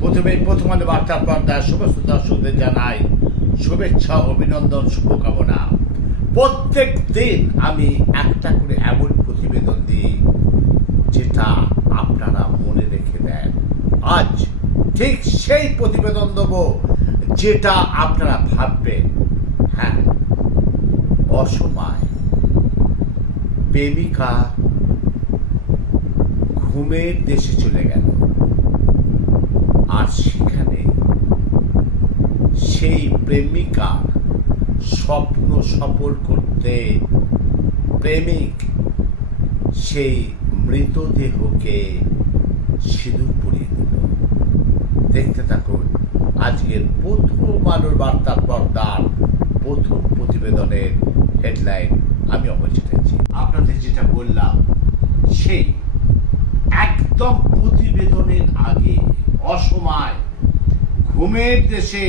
প্রথমে প্রথম আলো বার্তার পর্দায় সমস্ত দর্শকদের জানাই শুভেচ্ছা, অভিনন্দন, শুভকামনা। প্রত্যেক দিন আমি একটা করে এমন প্রতিবেদন দিই, যেটা আপনারা মনে রেখে দেন। আজ ঠিক সেই প্রতিবেদন দেব যেটা আপনারা ভাববেন হ্যাঁ অসময় প্রেমিকা ঘুমের দেশে চলে গেল। আর সেখানে সেই প্রেমিকা স্বপ্ন সফল করতে প্রেমিক সেই মৃতদেহকে সিঁদুর পরিয়ে দিল। দেখতে থাকুন আজকের প্রথম আলোর বার্তার পর্দার প্রথম প্রতিবেদনের হেডলাইন। আমি অমল আপনাদের যেটা বললাম, সেই একদম প্রতিবেদনের আগে অসময় ঘুমের দেশে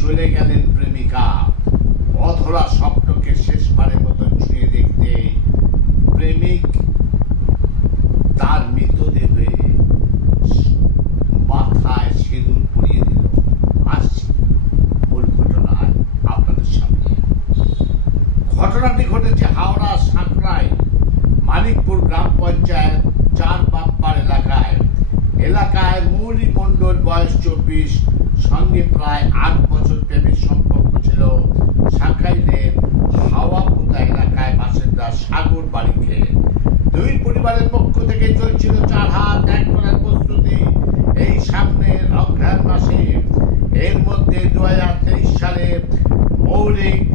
চলে গেলেন প্রেমিকা। অধরা স্বপ্নকে শেষবারের মতো ছুঁয়ে দেখতে প্রেমিক তার মৃতদেহে মাথায় সিঁদুর পরিয়ে দিল। আসছি মূল ঘটনায় আপনাদের সামনে। ঘটনাটি ঘটেছে হাওড়া সাঁকড়ায়, মানিকপুর গ্রাম পঞ্চায়েত চার বাপ্পার এলাকায়। এলাকায় মৌলি মণ্ডল বয়স চব্বিশ, সঙ্গে প্রায় আট বছর প্রেমের সম্পর্ক ছিল। সাকাইলের হাওয়া পোতা এলাকায় বাসিন্দা সাগর বাড়িকে দুই পরিবারের পক্ষ থেকে চলছিল চার হাত ত্যাগ করার প্রস্তুতি। এই সামনের অঘ্রাণ মাসে। এর মধ্যে দু তেইশ সালে মৌলিক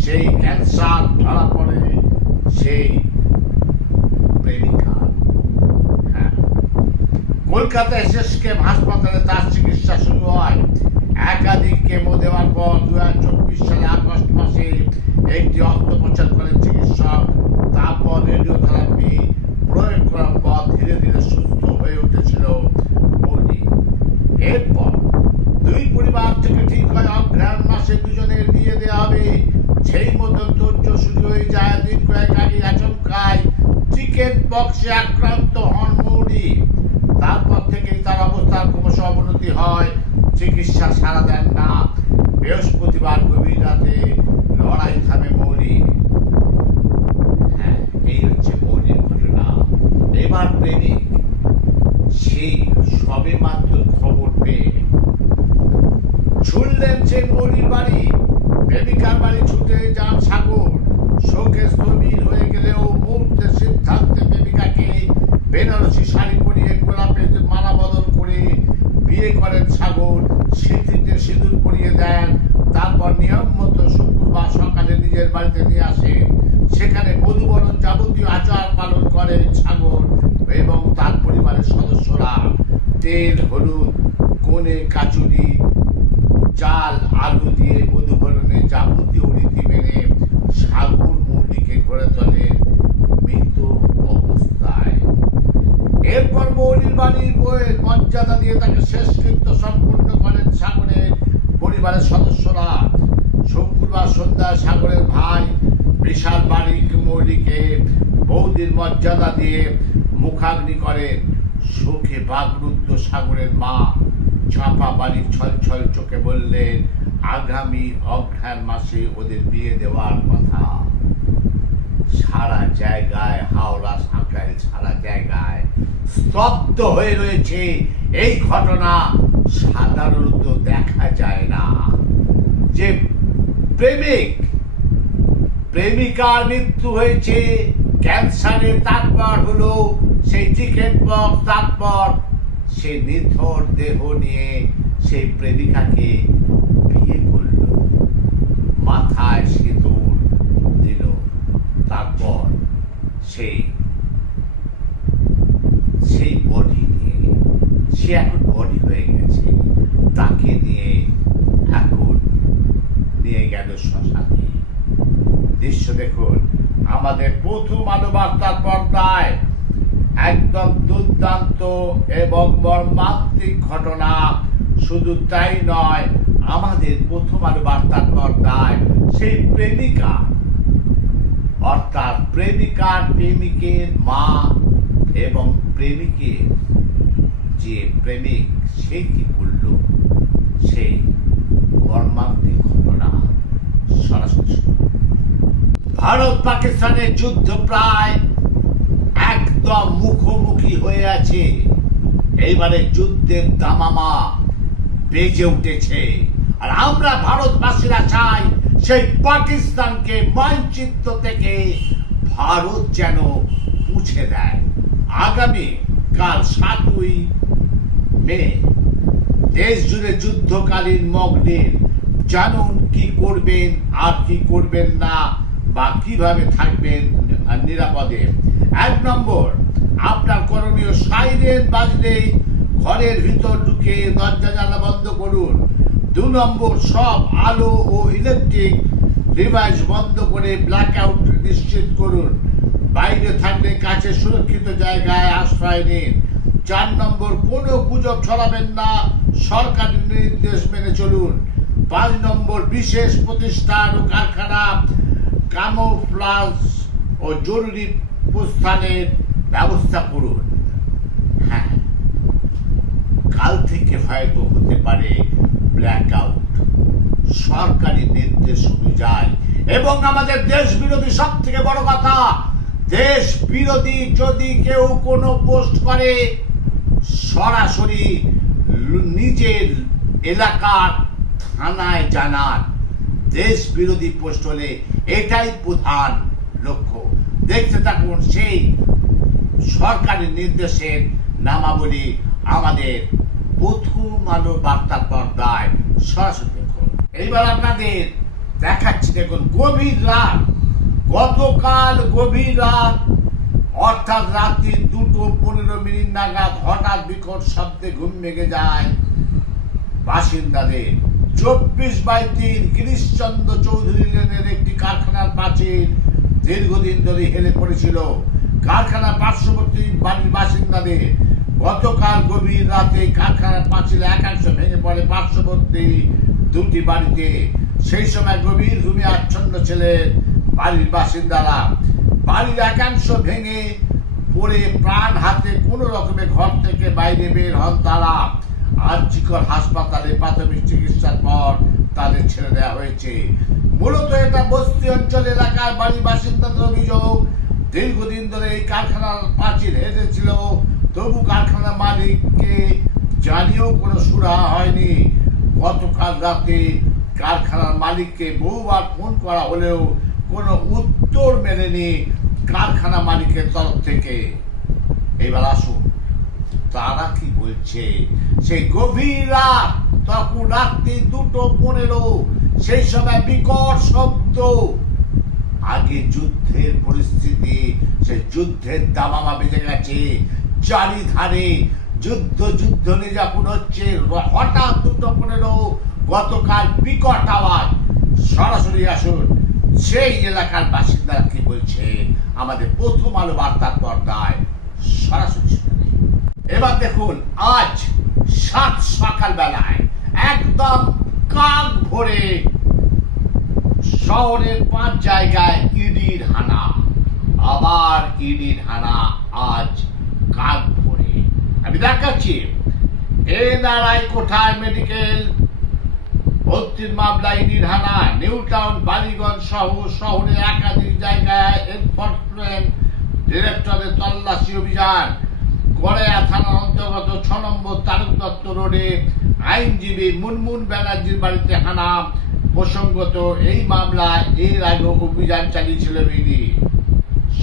সেই ক্যান্সার ধরা পড়ে সেই প্রেমিকা। কলকাতা এসএসকেএম হাসপাতালে তার চিকিৎসা শুরু হয়। একাধিক কেমো দেওয়ার পর দু হাজার চব্বিশ সালে আগস্ট মাসে একটি অস্ত্রোপচার করেন চিকিৎসক। তারপর রেডিওথেরাপি প্রয়োগ করার পর ধীরে ধীরে সুস্থ হয়ে উঠেছিল মৌলি এরপর দুই পরিবার থেকে ঠিক হয়, অগ্রহায়ণ মাসে দুজনের বিয়ে দেওয়া হবে। সেই মতন ধৈর্য শুরু হয়ে যায়, দিন কয়েক আগে আচমকায় চিকেন বক্সে আক্রান্ত হন মৌরি তার ক্রমশ অবনতি হয়, চিকিৎসা সারা দেন না। বৃহস্পতিবার গভীর রাতে লড়াই থামে মৌরি। হ্যাঁ এই হচ্ছে মৌরির ঘটনা। এবার প্রেমিক সেই সবে মাত্র খবর পেয়ে ছুটলেন সেই মৌরির বাড়ি। প্রেমিকার বাড়ি ছুটে যান সাগর। শোকে স্থবির হয়ে গেলেও মুহূর্তে সিদ্ধান্তে প্রেমিকাকে বেনারসি শাড়ি পরিয়ে গোলাপের মালা বদল করে বিয়ে করেন সাগর স্মৃতিতে সিঁদুর পরিয়ে দেন, তারপর নিয়ম মতো শুক্রবার সকালে নিজের বাড়িতে নিয়ে আসে। সেখানে বধুবরণ যাবতীয় আচার পালন করেন ছাগল এবং তার পরিবারের সদস্যরা। তেল, হলুদ কোণে কাচুরি চাল আলু দিয়ে বধুবরণের যাবতীয় রীতি মেনে সাগর মৌলিকে ঘরে তোলেন মৃত অবস্থায় এরপর মৌলির বাড়ির বইয়ের মর্যাদা দিয়ে তাকে শেষকৃত্য সম্পূর্ণ করেন সাগরের পরিবারের সদস্যরা শুক্রবার সন্ধ্যা সাগরের ভাই বিশাল বাড়ি মৌলিকে বৌদির মর্যাদা দিয়ে মুখাগ্নি করেন সুখে বাগরুদ্ধ সাগরের মা চাপা বাড়ির ছল ছল চোখে বললেন আগামী অঘ্রাণ মাসে ওদের বিয়ে দেওয়ার কথা। সারা জায়গায়, হাওড়া সাঁকড়াইল সারা জায়গায় স্তব্ধ হয়ে রয়েছে। এই ঘটনা সাধারণত দেখা যায় না। যে প্রেমিক, প্রেমিকার মৃত্যু হয়েছে, ক্যান্সারে তারপর হলো সেই চিকেন পক্স, তারপর সে নিথর দেহ নিয়ে সেই প্রেমিকাকে বিয়ে করল। মাথায় সিঁদুর দিল তারপর সেই সেই বডি নিয়ে সে এখন বডি হয়ে গেছে, তাকে নিয়ে এখন নিয়ে গেল শ্মশানে। দৃশ্য দেখুন, আমাদের প্রথম আলো বার্তার পর্দায় একদম দুর্দান্ত এবং মর্মান্তিক ঘটনা। শুধু তাই নয়, আমাদের প্রথম আলো বার্তার পর্দায় সেই প্রেমিকা, অর্থাৎ প্রেমিকার প্রেমিকের মা এবং প্রেমিকের যে প্রেমিক সে কি করল সেই মর্মান্তিক ঘটনা সরাসরি ভারত পাকিস্তানের যুদ্ধ প্রায় একদম মুখোমুখি হয়ে আছে। এইবারে যুদ্ধের দামামা বেজে উঠেছে। আর আমরা ভারতবাসীরা চাই সেই পাকিস্তানকে মানচিত্র থেকে ভারত যেন মুছে দেয়। আগামী কাল সাতই মে দেশ জুড়ে যুদ্ধকালীন মগ্নের, জানুন কি করবেন আর কি করবেন না বা কীভাবে থাকবেন নিরাপদে। এক নম্বর, আপনার করণীয় সাইরেন বাজলেই ঘরের ভিতর ঢুকে দরজা জানলা বন্ধ করুন। দু নম্বর, সব আলো ও ইলেকট্রিক ডিভাইস বন্ধ করে ব্ল্যাক আউট নিশ্চিত করুন। বাইরে থাকলে কাছে সুরক্ষিত জায়গায় আশ্রয় নিন। চার নম্বর কোনো গুজব ছড়াবেন না সরকারি নির্দেশ মেনে চলুন। পাঁচ নম্বর বিশেষ প্রতিষ্ঠান ও কারখানা কামোফ্লাজ ও জরুরি প্রস্থানের ব্যবস্থা করুন। হ্যাঁ কাল থেকে হয়তো হতে পারে ব্ল্যাক আউট সরকারি নির্দেশ অনুযায়ী। এবং আমাদের দেশ বিরোধী সব থেকে বড় কথা, দেশ বিরোধী যদি কেউ কোনো পোস্ট করে সরাসরি নিজের এলাকার থানায় জানান দেশ বিরোধী পোস্ট হলে এটাই প্রধান লক্ষ্য। দেখতে থাকুন সেই সরকারের নির্দেশের নামাবলী আমাদের প্রথম আলো বার্তা পর্দায় সরাসরি দেখুন। এইবার আপনাদের দেখাচ্ছি, দেখুন, গভীর রাত। গতকাল গভীর রাত অর্থাৎ রাত্রি দুটো পনেরো মিনিট নাগাদ হঠাৎ বিকট শব্দে ঘুম ভেঙে যায় বাসিন্দাদের। চব্বিশ বাই তিন গিরিশচন্দ্র চৌধুরী লেনের একটি কারখানার প্রাচীর দীর্ঘদিন ধরে হেলে পড়েছিল। কারখানার পার্শ্ববর্তী বাড়ির বাসিন্দাদের গতকাল গভীর রাতে কারখানার পাঁচিল একাংশ ভেঙে পড়ে পার্শ্ববর্তী দুটি বাড়িতে। সেই সময় গভীর ঘুমে আচ্ছন্ন ছিলেন বাড়ির বাসিন্দারা। বাড়ির একাংশ ভেঙে পড়ে প্রাণ হাতে কোনো রকমে ঘর থেকে বাইরে বের হন তারা। আর্যিকর হাসপাতালে প্রাথমিক চিকিৎসার পর তাদের ছেড়ে দেওয়া হয়েছে। মূলত এটা বস্তি অঞ্চল এলাকার বাড়ি বাসিন্দাদের অভিযোগ। দীর্ঘদিন ধরে এই কারখানার প্রাচীর হেঁটেছিল তবু কারখানা মালিককে জানিয়েও কোনো সুরাহা হয়নি। গতকাল রাতে কারখানার মালিককে বহুবার ফোন করা হলেও কোনো উত্তর মেলেনি কারখানা মালিকের তরফ থেকে। এবার আসুন, তারা কি বলছে? সেই গভীর রাত, তখন রাত্রি দুটো পনেরো, সেই সময় বিকট শব্দ। আগে যুদ্ধের পরিস্থিতি সেই যুদ্ধের দামামা বেজে গেছে। চারিধারে যুদ্ধ যুদ্ধ নির্যাপন হচ্ছে। হঠাৎ দুটো পনেরো, গতকাল বিকট আওয়াজ। সরাসরি আসুন। সেই এলাকার বাসিন্দারা কি বলছে? আমাদের প্রথম আলো বার্তার পর্দায় সরাসরি এবার দেখুন, আজ সাত সকাল বেলায় একদম কাক ভরে শহরের পাঁচ জায়গায় ইডির হানা। আবার ইডির হানা আজ কাক ভরে। আমি দেখাচ্ছি, এ নারায় কোঠায় মেডিকেল ভর্তির মামলা ইডির হানা নিউ টাউন বালিগঞ্জ সহ শহরের একাধিক জায়গায় এনফোর্সমেন্ট ডিরেক্টরের তল্লাশি অভিযান। গড়েয়া থানার অন্তর্গত ছ নম্বর তারক দত্ত রোডে আইনজীবী মুনমুন ব্যানার্জির বাড়িতে হানা। প্রসঙ্গত, এই মামলায় এর আগে অভিযান চালিয়েছিল ইডি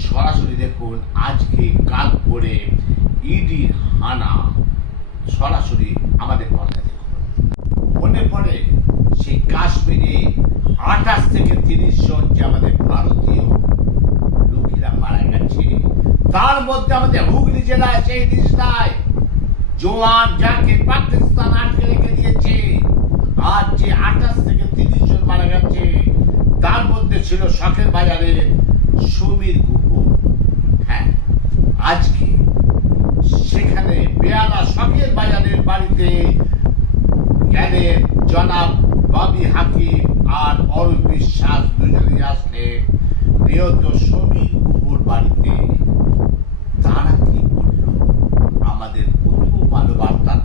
সরাসরি দেখুন, আজকে কাল করে ইডির হানা। সরাসরি আমাদের কথা দেখুন মনে পড়ে সেই কাশ্মীরে আঠাশ থেকে তিরিশ জন যে আমাদের ভারতীয় লোকেরা মারা গেছে, তার মধ্যে আমাদের হুগলি জেলায় সেই দিশটায় জোয়ান যাকে পাকিস্তান আটকে রেখে দিয়েছে আর যে আঠাশ থেকে তিরিশ জন মারা গেছে, তার মধ্যে ছিল শখের বাজারের সমীর গুহ হ্যাঁ আজকে সেখানে বেয়ালা শখের বাজারের বাড়িতে গেলেন জনাব বাবি হাকিম আর অরুণ বিশ্বাস দুজনেই আসলে নিহত সমীর গুহর বাড়িতে। তারা কি করল? আমাদের প্রথম আলো আপনারা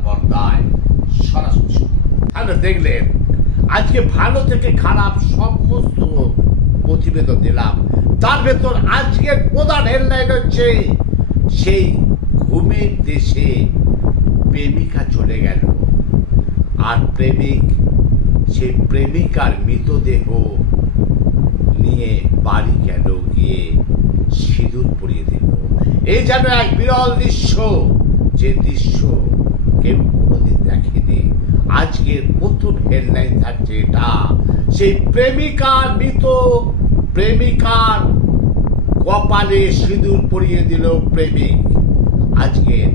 দেখলেন, আজকে ভালো থেকে খারাপ সমস্ত প্রতিবেদন দিলাম। তার ভেতর আজকের প্রধান হেডলাইন হচ্ছে, সেই ঘুমের দেশে প্রেমিকা চলে গেল। আর প্রেমিক সেই প্রেমিকার মৃতদেহ নিয়ে বাড়ি গেল গিয়ে সিঁদুর পরিয়ে দিল? এই যেন এক বিরল দৃশ্য। যে দৃশ্য কেউ কোনোদিন দেখেনি। আজকের প্রথম হেডলাইন থাকছে এটা। সেই প্রেমিকার মৃত প্রেমিকার কপালে সিঁদুর পরিয়ে দিল প্রেমিক। আজকের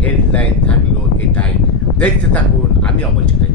হেডলাইন থাকল এটাই। দেখতে থাকুন, আমি অবশ্যই